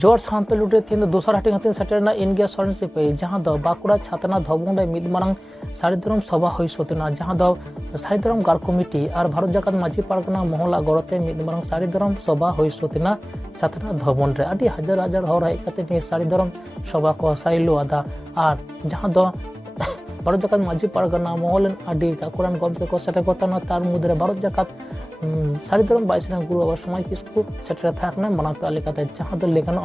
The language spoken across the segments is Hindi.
जोर सान्त लुटे थीन दोसर हाटिंग हथिन सेटरना इनगे सरणसिप जहां दो बाकुड़ा छातना धबुंडे मिद मारंग सारिधरम सभा हुई सोतना जहां दो सारिधरम गार कमिटी और भारत जाकात माझी पारगना मोहला गड़ते मिद मारंग सारिधरम सभा हुई सोतना छातना धबन रे अडी हजार हजार हर हेज कते नि सारिधरम सभा को साइलो आदा और जहां दो भारत जाकात माझी पारगना मोहलन अडी गाकुरान गमके को सेटर कोतना तार मुद्रे भारत जाकात सारिधरम बाईस गुरु बाबा समय किसको सेटर थाकना माना लेकाते जहां दो लेखन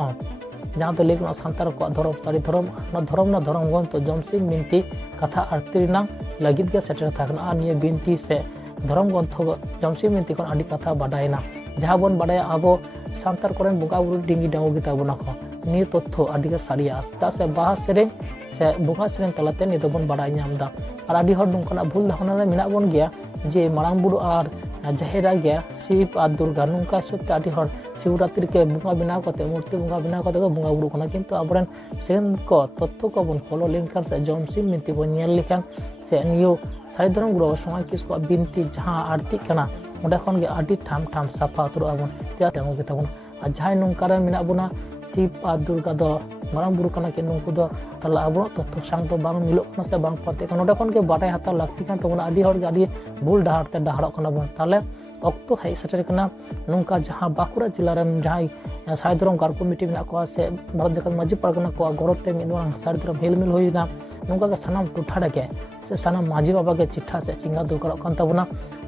जहां दो लेखन सान्तार को धरम सारिधरम ना धरम गन तो जमसिंग बिनती कथा आरतीना लगित के सेटर थाकना आ निये बिनती से धरम ग्रंथ जमसिंग बिनती को अडी कथा बाडायना जहां बन बाडाय आबो सान्तार कोरेन बुगा बुरु डिंगी डांगो गिता बना को नि तथ्य अडी के सारिया ता से बाहा सेरें से बुगा सेरें तलाते नि दोबन बाडाय नामदा और अडी हर नोंकना भूल धारणा रे मेना बन गया जे मारांग बुरु और जहेरा गया शिव और दुर्गा नौका हिसाब अभी हर शिवरात्रि के बुंगा बनाव करते मूर्ति बुंगा बनाव करते को बुंगा बुरु कना किंतु आबरन सेन को तत्व को बन फॉलो लेनखान से जमसिंग बिनती बन नेल लेखान से नियो सारिधरम गुरु समय किसको बिनती जहां आरती कना ओंडे खन गे आदि ठाम ठाम साफा तुर आबन त्या टांगो गे ताबन आ जहां नौकारान मेना बना शिव और दुर्गा दो मारांग बुरु कना के नुकु दो तला आबो तत्व सांग तो बांग मिलो कना से बांग पते कना ओंडे खन के बाटाय हाता लागती कान तबन आदि हर गे आदि भूल डहार ते डहारो कना बन ताले अक्तो है सेटर कना नौका जहां बाकुड़ा जिला रन जहां सारिधरम गार कमिटी मेना को से भारत जाकात माझी पारगना को गड़ते मिदवान सारिधरम हेलमिल होइना नौका के सनाम टुठाड़ा के से सनाम माझी बाबा के चिट्ठा से चिंगा दुरकार कान तबना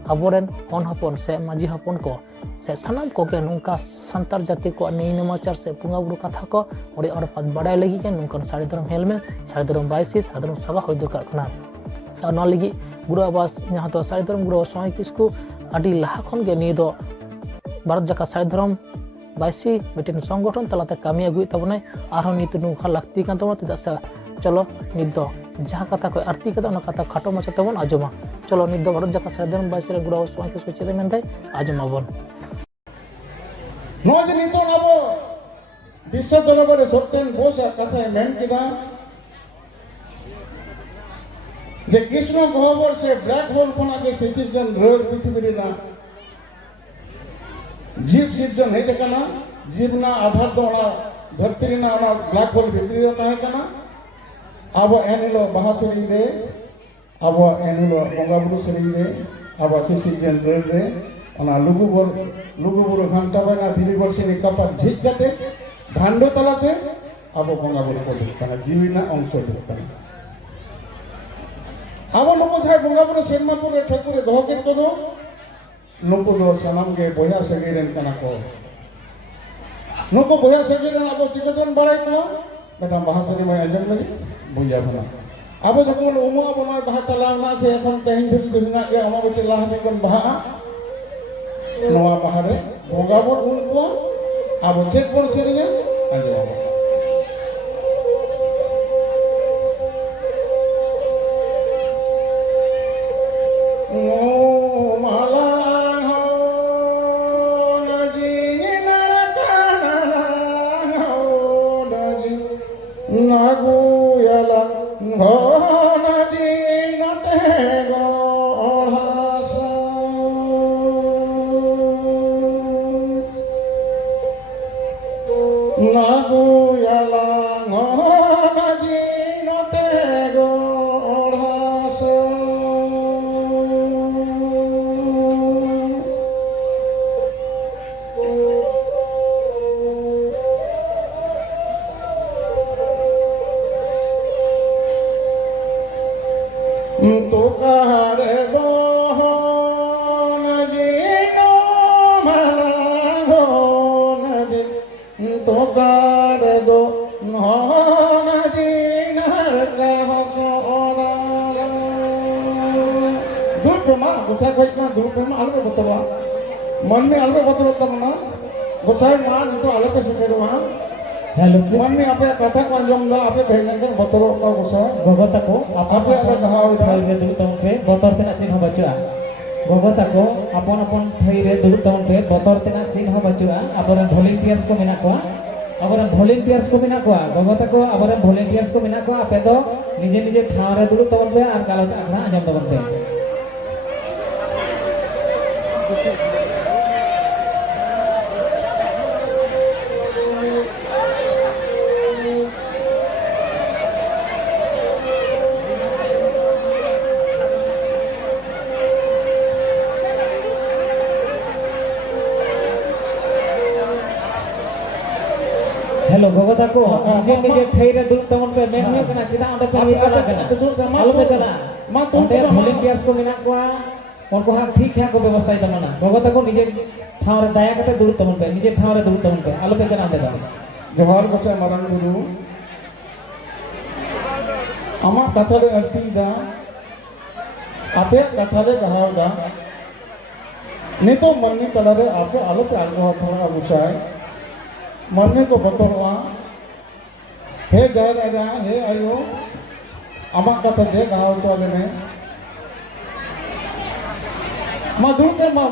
आबोरेन हन हपन से माझी हपन को से सनाम को के नौका संतार जाति को नियमाचार से पुंगा बुरु कथा को ओडे और पद बड़ाय लगी के नौका सारिधरम हेलमेल सारिधरम बाईसी सारिधरम सभा होय दुरकार कना और न लगी गुरु आवास जहां तो सारिधरम गुरु समय किसको अडी लाहा खन गे नि दो भारत जाकात सारिधरम बाईसी मिटेन संगठन तलाते कामी अगुई तबने आरो नित नुखा लगती कान तबना तिदा से चलो नित दो जहां कथा को आरती कदा ओना कथा खाटो माचा तबन आजमा चलो नित दो भारत जाकात सारिधरम बाईसी रे गुरु समय किसको चेदे मेनते आजमा बन नोज नितो नबो विश्व दरबारे सत्यन बोसा कथा मेन किदा जे कृष्ण गहबर से ब्लैक होल बना के सिर्जन रोड पृथ्वी ना जीव सिर्जन हे कना जीव ना आधार दो ना धरती ना ना ब्लैक होल भितरी दो तहे कना अब एनिलो बाहा सरी रे अब एनिलो बंगा बुरु सरी रे अब सिर्जन रोड रे ओना लुगु बुरु घंटा बना धीरे वर्षे कपा झिक कते भांडो तलाते अब बंगा बुरु को कना जीवी ना अंश कना अब नुकु जाय बंगा बुरु सेनमापुर रे ठाकुर दोह के को दो नुकु दो सनाम के बोया सगे रेन कना को नुकु बोया सगे रेन अब चिकतन बड़ाई को बेटा बाहासरी में अंजन में बोया बना अब जखन उमो बना बाहा चलाना से एखन तेहिन दिन दुनिया के अमाबस्या लाहा में कोन बाहा नवा बाहा रे बंगा बुरु उनको अब चेक पर सेरिया अंजन तो कहर दो नदी नो मना नदी तो कहर दो नदी नर का सोरा दूर पे मां गुस्सा कोई ना दूर पे मां अलग बतवा मन में अलग बतवा तमना गुस्सा मां तो अलग से सुने वहां हेलो मन में आपे कथा को अंजम दा आपे भेगन बतरो का गुस्सा गोगता को आपे आपे कहा थई रे दुलु तम पे बतर तेना चिन्ह बचुआ गोगता को अपन अपन थई रे दुलु तम पे बतर तेना चिन्ह बचुआ अपन वॉलंटियर्स को मेना को अपन वॉलंटियर्स को मेना को गोगता को अपन वॉलंटियर्स को मेना को आपे तो निजे निजे ठाव रे दुलु तम पे आर गालोच आखना अंजम तम पे हेलो गोगो ताको निजे निजे ठई रे दुरुब तमन पे मेन हुई कना चिदा ओंडे पे चला कना आलो पे चला ओंडे वॉलंटियर्स को मिना कोआ उनको हम ठीक है को व्यवस्था तमना गोगो ताको निजे ठाव रे दाया कते दुरुब तमन पे निजे ठाव रे दुरुब तमन पे आलो पे चला ओंडे दा जोहार बच्चा मारांग गुरु आमा कथा रे अर्ती दा आपे कथा रे गहावदा नितो मन्नी तलारे आपे आलो पे आलो थोड़ा अबुसाय मन्नी को बतरवा हे जय राजा हे आयो आमा कथा दे गहाव तो आले में मा दूर के मा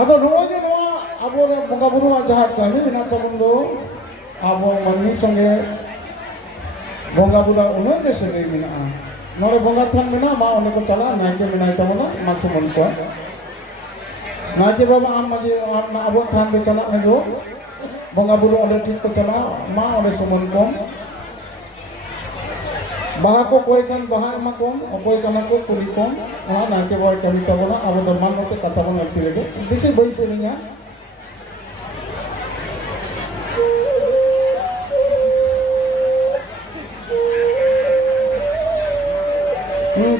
अब रोज अब बंगा बुरु जहाँ कमी मेना तबन दो अब मन्नी संगे बंगा बुरा उन्हें दे सगे मेना नोरे बंगा थान मेना मा उन्हें को चला नाइके मेना तबना मा सुमन को नाइके बाबा आम मजे आम ना अब थान पे चला में दो बंगा बुरु उन्हें ठीक को चला मा उन्हें सुमन को बाहा को कोई kan baha ema kom okoi kana ko kuri kom ona nake boy kami tabona abo dorman mote kata bon arti lege bisi boi cheniya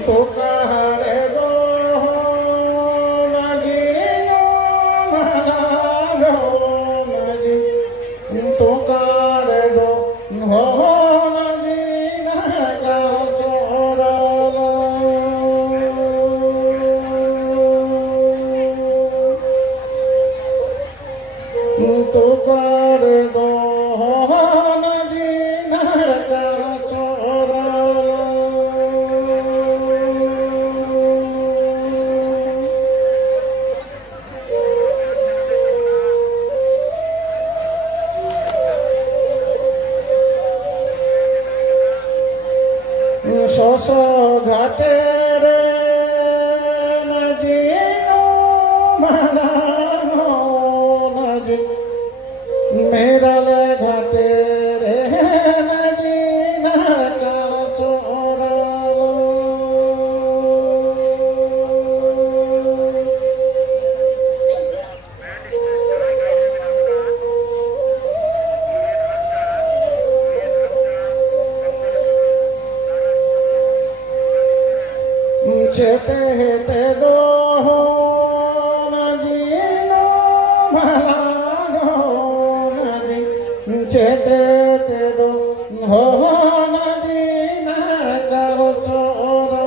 to kahare do lagi no mana go lagi to kahare do ho तो कर दो नदी नरका चोरा सो घाटे रे नदी नो माना नो नदी मेरा ले घाटे रे नदी नरका चोरा चेते हेते दो नदी नो माला चेते ते दो हो नदी नरका चोरा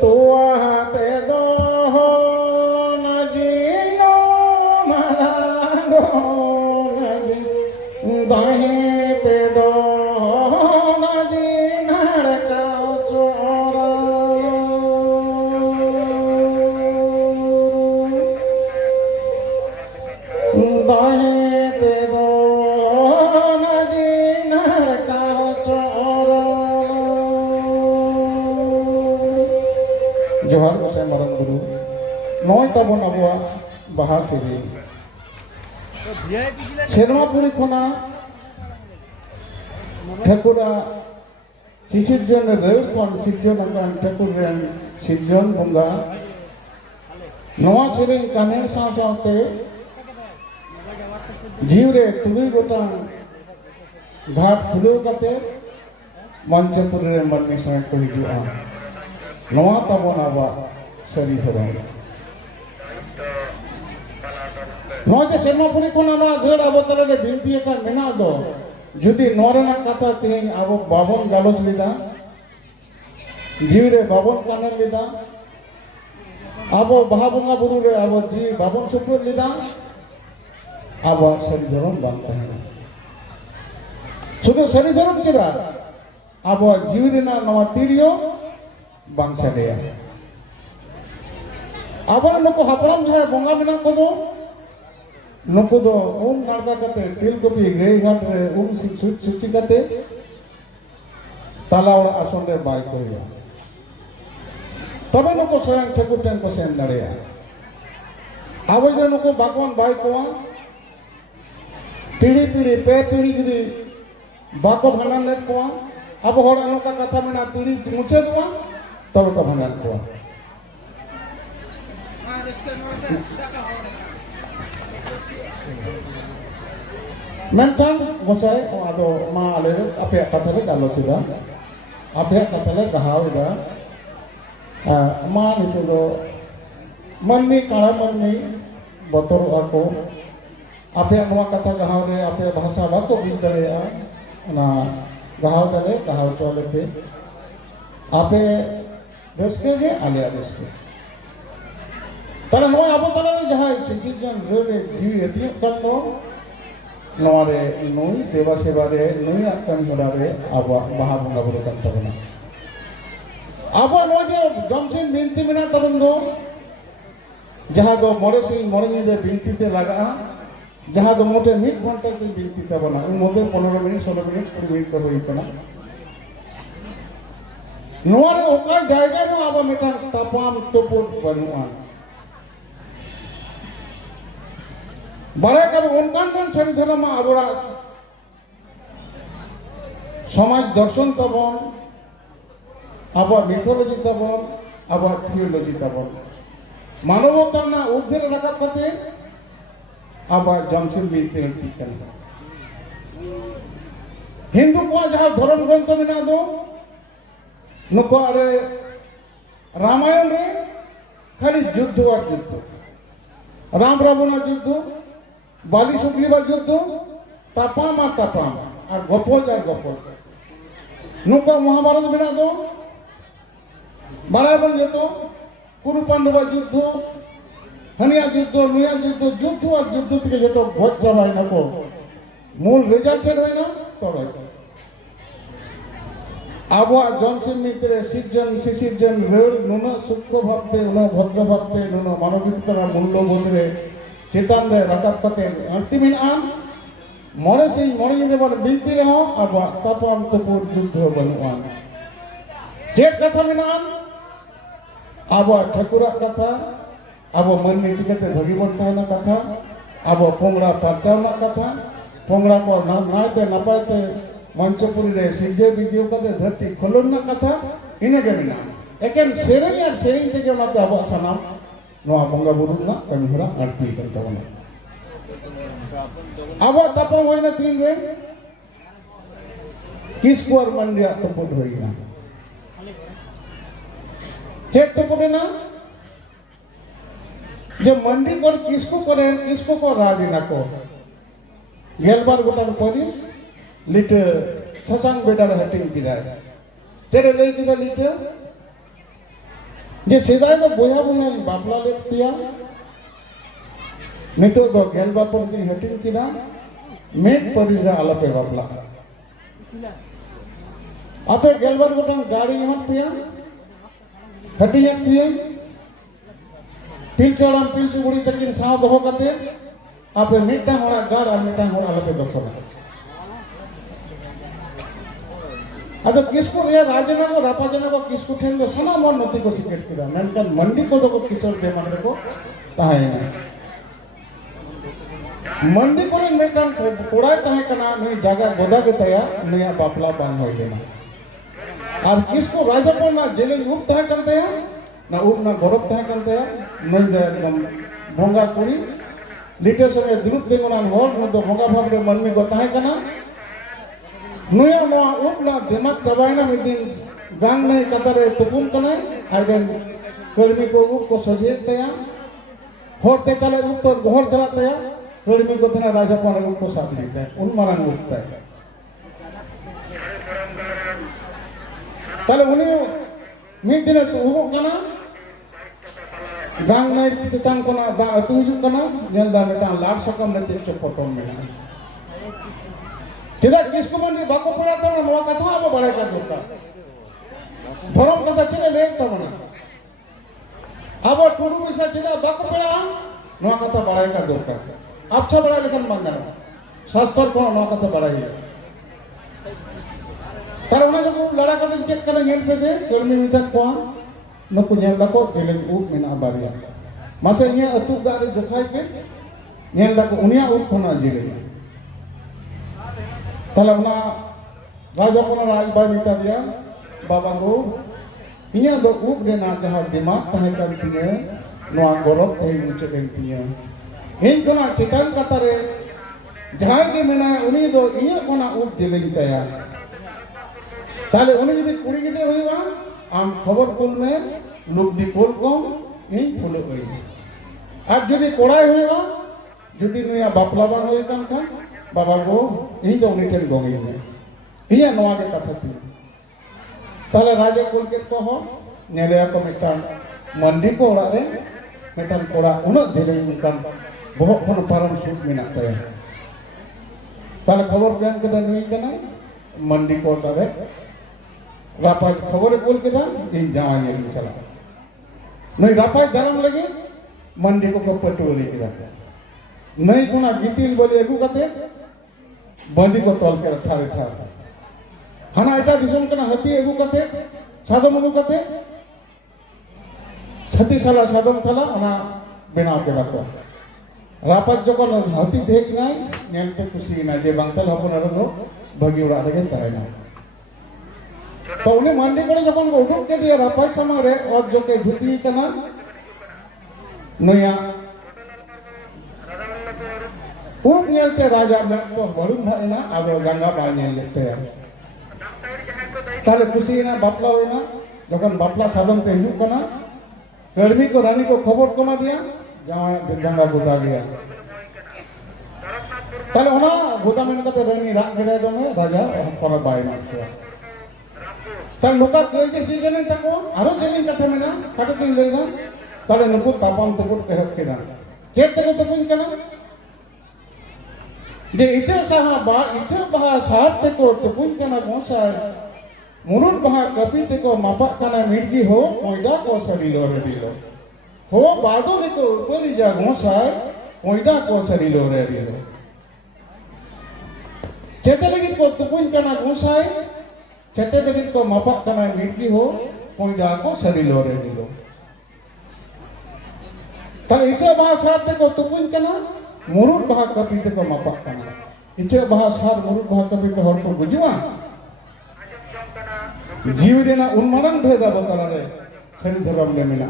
तुआ ते दो नदी नो माला दो नदी दाहे ते दो नदी नरका चोरा दाहे ते दो नदी नरका चोरा जोहार गोसाई मारांग गुरु नय ताबन आबुआ बाहा सेरी सेरमापुरी खोना ठाकुरा सिसिरजन रेउरपन सिरजन आंगान ठाकुर रेन सिरजन बंगा नवा सेरें कानेर साव सावते जीव रे तुलुई गोटां घाट खुलेव काते मंचपुर रे मन्नी साय को हिजुआ नवा ताबन आबा सरी धरम नोजे सेरमापुरी खोना ना घर अबतल रे बिनती का मेना दो जुदी नोरेना कथा तेज अब बाबन गालोच लीदा जीव रे बाबन कानर लीदा अब बाहा बंगा बुरु रे अब जी बाबन सुपुर लीदा अब सरी धरम बांग तहना शुद्ध सरी धरम चेदा अब जीव रेना नवा तीरियो बांग सादेया अब नुको हापड़ाम जहां बंगा मेना को दो नुकु दो नाड़का कते तिलकपि गई घाट रे सुची कते ताला ओड़ा आसन रे बाय करिया तबे नुकु स्वयं ठेकुर टेन को सेन दाड़ेया आबो जे नुकु बागवान बाय कोआ पीढ़ी पीढ़ी पे पीढ़ी जुदी बाको भांडन लेट कोआ अब हर अनोका कथा मेना पीढ़ी मुचे कोआ तब को भांडन कोआ मेनखान गोसाई आदो मा आले आपे कथा ले गालोचिदा आपे कथा ले गाहावदा मा नितो दो मन्नी काला मन्नी बतर आको आपे नवा कथा गाहाव रे आपे भाषा बाको बुझ दरेया ना गाहाव दरे गाहाव चले पे आपे रस्के गे आले रस्के तारा नवा आबो तारा जहां शिक्षित जन रे जीवी एति कतो नवारे नई देवा सेवा रे नई आकन होरा रे आबो महा बंगा बुरु कन तबना आबो नवा जे जमसिन बिनती बिना तबन दो जहां दो मोरे सिंह मोरे दे बिनती ते लगा जहां दो मोटे मिट घंटा ते बिनती तबना उ मोटे 15 मिनट 16 मिनट 20 मिनट को होई कना नवारे ओका जायगा नो आबो मेटा तापाम तोपोट बनुआ बड़े कब उनकान छवि धर्म आबरा समाज दर्शन तबन अब मिथोलॉजी तबन अब थियोलॉजी तबन मानवता ना उद्धर रखा कते अब जमसिन बिनती करती हिंदू को जहां धर्म ग्रंथ मेना दो नुको अरे रामायण रे खाली युद्ध और युद्ध राम रावण युद्ध बाली सुग्रीवा युद्ध तापाम और गपोज नुका महाभारत बिना दो बड़ा बन जेतो कुरु पांडव युद्ध हनिया युद्ध नुया युद्ध युद्ध और युद्ध के जेतो भोज जाबाय नको मूल रिजल्ट छे होइना तो आबो जमसिन मित्रे सिजन सिसिजन रेड नुना सुख भाबते उना भद्र भाबते नुना मानविकता मूल्य बोधरे चेतन रे रकाब कते अंतिम आम मोरे से मोरे ने बन बिनती हो अब तापाम तपुर युद्ध बनुआ जे कथा में नाम अब ठकुरा कथा अब मन में चिकते भगीवन ताना कथा अब पोंगड़ा परचाना कथा पोंगड़ा को नाम नायते नपायते मंचपुरी रे सिजे वीडियो कते धरती खोलना कथा इने के नाम एकेन सेरेन या सेरेन ते के मत अब सनाम नवा बंगा बुरु ना कमिहरा आरती करता बना अब तपम होइना तीन रे किसकोर मंडिया तपट होइना चेक तपटे ना जे मंडी पर किसको को राजी ना को गेलबार गोटा परी लिट ससंग बेटा हटिंग किदा तेरे ले किदा लिट जे सेदाय तो बोया बोया बापला ले पिया नितो दो गेलबा पर से हटिंग किदा मेट परिजा आलपे बापला आपे गेलबार गोटा गाड़ी यहां पिया हटिंग पिया पिलचड़ाम पिलचु बुड़ी तकिन साव दहो कते आपे मिटा होड़ा गाड़ और मिटा होड़ा आलपे दखोना अद किसको ये राजना को रापाजना को किसको ठेन दो सना मन नती को सिकेट किदा मेनकन मंडी को दो को किशोर दे मन को ताहे मंडी को मेनकन कोड़ाय ताहे कना नई जगह गोदा के तया नया बापला बांग होय देना और किसको राजपन ना जेले उप ताहे करते हैं ना उप ना गौरव ताहे करते हैं नई दे एकदम भोंगा कुड़ी लिटे संगे दुरुप देगोना होल मतो भोंगा भाव रे मन में को ताहे कना नुया नवा उपला दिमाग चबायना मिदिन गांग नहीं कतरे तुपुम कने आगन कर्मी को उप को सजे तया होते चले उप तो घर चला तया कर्मी को तना राजपाल उप को साथ लेते हैं उन मारन उठता है तले उन्हें मिदिन तो उप कना गांग नहीं चितान कना दा अतुजु कना नेंदा मेटा लाड सकम नते चपटोम मेना चिदा किसको मन बाको पड़ा तो नवा कथा अब बड़े का दोता धर्म कथा चिले ले तबना अब टुडू विषय चिदा बाको पड़ा नवा कथा बड़े का दोता अच्छा बड़ा लेकिन मांगा शास्त्र को ना कथा बड़ाई कारण जो लड़ा का चेक करना ये पैसे कर्मी मिता को नुकु नेल दाको जेलें उप मेना बारिया मासे ये अतु दारे जोखाई के नेल दाको उनिया उप खोना जेले तला ना राजा को ना राज बाई मिता दिया बाबा को इया दो उप देना जहाँ दिमाग तहे कर तिये नोआ गौरव तहे मुझे कहतिये इन कोना चितान कतारे जहाँ के मेना उन्हीं दो इया कोना उप जेले तया ताले उन्हीं यदि कुड़ी गिदे हुआ आम खबर कुल में लोग दी कुल को इन फुले हुई आज यदि कोड़ाई हुआ यदि नुया बापला बान हुई काम था बाबा को इन जो उन्हीं टेन गोगी में इया नोआ के कथा थी ताले राजा कुल के को हो नेले को मिटान मंडी को उड़ारे मिटान कोड़ा उन्हें जेले मिटान बहुत फन पारम सूट में नाते हैं ताले खबर बयान के दान हुई करना मंडी को उड़ारे रापाय खबर बोल के था इन जावा ये चला नहीं रापाय धर्म लगे मंडी को पटोले के रखा नहीं कोना गीतिल बोले एगु कते बंदी को तोल के रखा था हाना एटा दिसम कना हती एगु कते सादम एगु कते हती साला सादम थला ओना बनाव के रखा रापाय जखन हती देख नाय नेलते खुशी ना जे बांगतल हपन रलो भगी उड़ा लगे तायना तो उन्हें मंडी को जब उठुक के दिया रापाय समय रे और जो के धुती कना नया उप नेलते राजा में तो वरुण भाई ना अब गंगा बाई नेल लेते हैं ताले खुशी ना बापला हुई ना जब बापला साधन ते हिजू कना गर्मी को रानी को खबर कमा दिया जहाँ गंगा बुता गया ताले उना बुता में कते रानी रात गए तो में राजा पर बाई ना ताले लोका कोई जे सीजन तको आरो जेलिन कथा में ना काटे दिन लेना ताले नुकु तापम तकुट कहत केना चेक तको तकुन कना जे इचे बहा सार तको तकुन कना गोसा मुरुट बहा कपि तको मापा कना मिर्गी हो कोइडा को सरिलो रे दिलो हो बादो को कोली जा गोसा कोइडा को सरिलो रे दिलो चेते लगी को तकुन कना गोसा चेते दगित को मापा कना मिर्गी हो कोइडा को सरिलो रे दिलो ताले इचे बहा सार तको तकुन कना मुरुट बहा कपि तको मापा कना इचे बहा सार मुरुट बहा कपि तो हर को गुजुआ जीव देना उन्मानन भेदा बताला रे सनी धर्म ले मिला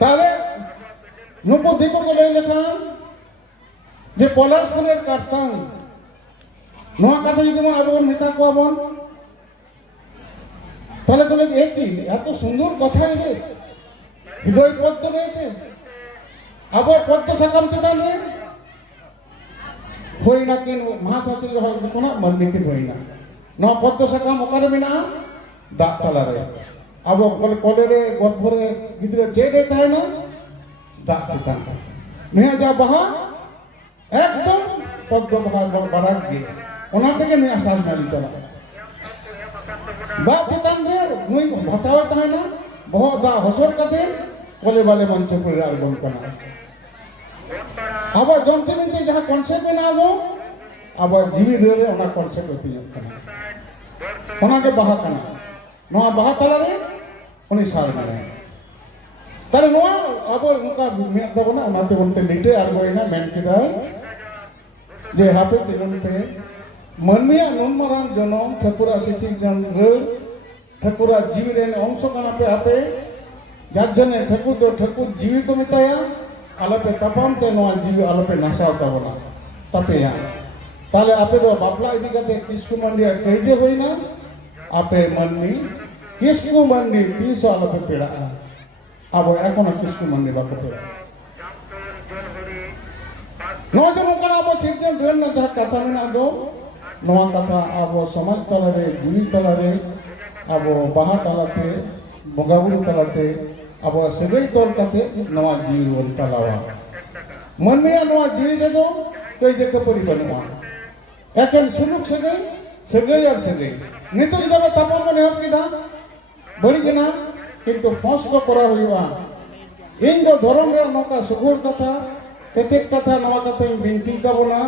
ताले नुको दिको को ले लेखा जे पलास फुले काटतां नोआ कथा यदि मन आबो नेता को आबन ताले को ले एक की এত সুন্দর কথা এলে হৃদয় পদ্ম রয়েছে আবার পদ্ম সাকাম চেতান রে হই না কেন মহাসচিব হয় কোনা মন্দির কে হই না नो पद्म सकाम ओकारे मेना दाग तलारे अब कोलेरे गठभरे गिद्रे चेडे ताहे ना दाग चितान नेहा जा बहा एकदम पद्म बहा बराग गे ओना तेगे नेहा साज माली चला दाग चितान रे मुई भाचावा ताहे ना बहुत दा हसर कते कोले वाले मंच पर आलबम कना अब जॉनसन ते जहां कॉन्सेप्ट में ना दो अब जीवी रे ओना कॉन्सेप्ट होती है ओना के बहा कना नोआ बहा तला रे उनी साल में ताले नोआ अब उनका में दबो ना ओना ते उनते लिटे आर गोइना मेन किदा जे हापे तिरुन पे मनमिया नोनमरान जनम ठकुरा सिचिक जन रे ठकुरा जीवी रे अंश कना पे आपे जाजने ठकुर दो ठकुर जीवी को मिताया आलपे तपम ते नोआ जीवी आलपे नासाव तबना तपेया ताले आपे दो बापला इदी कते किसकु मंडी कहिजे होइना आपे मननी किसकु मंडी 30 साल पे पेड़ा अब एकोना किसकु मंडी बाको पेड़ा नो जनो कना अब सिर्जन रेन ना जहा कथा में ना दो नोआ कथा अब समाज तलारे जीवी तलारे अब बाहा तलाते बगाबुरु तलाते अब सगई तोल कते नोआ जीवी वन तलावा मनमिया नोआ जीवी दे दो कई जगह परि बनवा एकेन सुलुक सगई और सगई नितो जब तापन को नेहब किदा बड़ी जना किंतु फस को करा हुआ इन दो धर्म रे नोका सुगुर कथा केचेक कथा नवा कथा बिनती ताबोना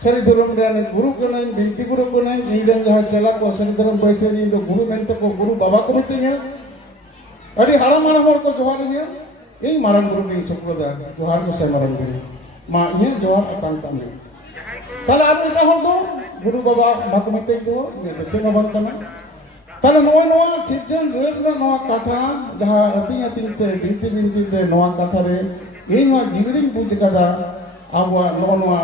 सारी धर्म रे गुरु कनाई बिनती गुरु कनाई इन जहां चला को सारी धर्म बैसे नी तो गुरु मेनते को गुरु बाबा को मितिया अड़ी हाराम हाराम हर को जोहारिया ए मारन गुरु की सुप्रदा जोहार को से मारन गुरु मा ये जोहार अटांग कामे ताले आप एटा हर दो गुरु बाबा माको मिते दो ये बेटे बाबा कना ताले नवा नवा सिजन रेट रे नवा कथा जहां अति अति ते बिनती ते नवा कथा रे ए मा जिगरिंग बुझ कदा आबवा नवा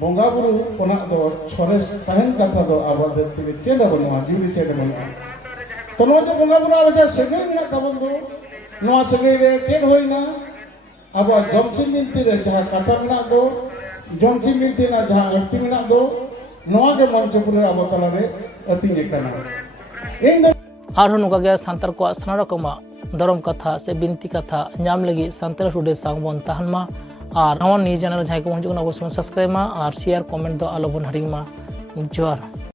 बोंगा बुरु कोना दो छोरे तहन कथा दो आबवा धरती चेला बनवा जिगरी चेला बनवा तो नो जो बोंगा बुरु आबे सगे ना तबन दो नवा सगे रे चेल होइना आबवा जमसिन बिनती रे जहां कथा ना दो जमसिन बिनती ना जहां अर्थी ना दो नवा के मंच पुरे आबो तला रे अति नेकना इन आरो नुका गे सांतार को सना रकमा धर्म कथा से बिनती कथा नाम लगी सांताल टुडे सांग बन तहनमा और नवा न्यूज चैनल जहां को हजूना वो सब्सक्राइब मा और शेयर कमेंट दो आलो बन हरिंग मा जोहार।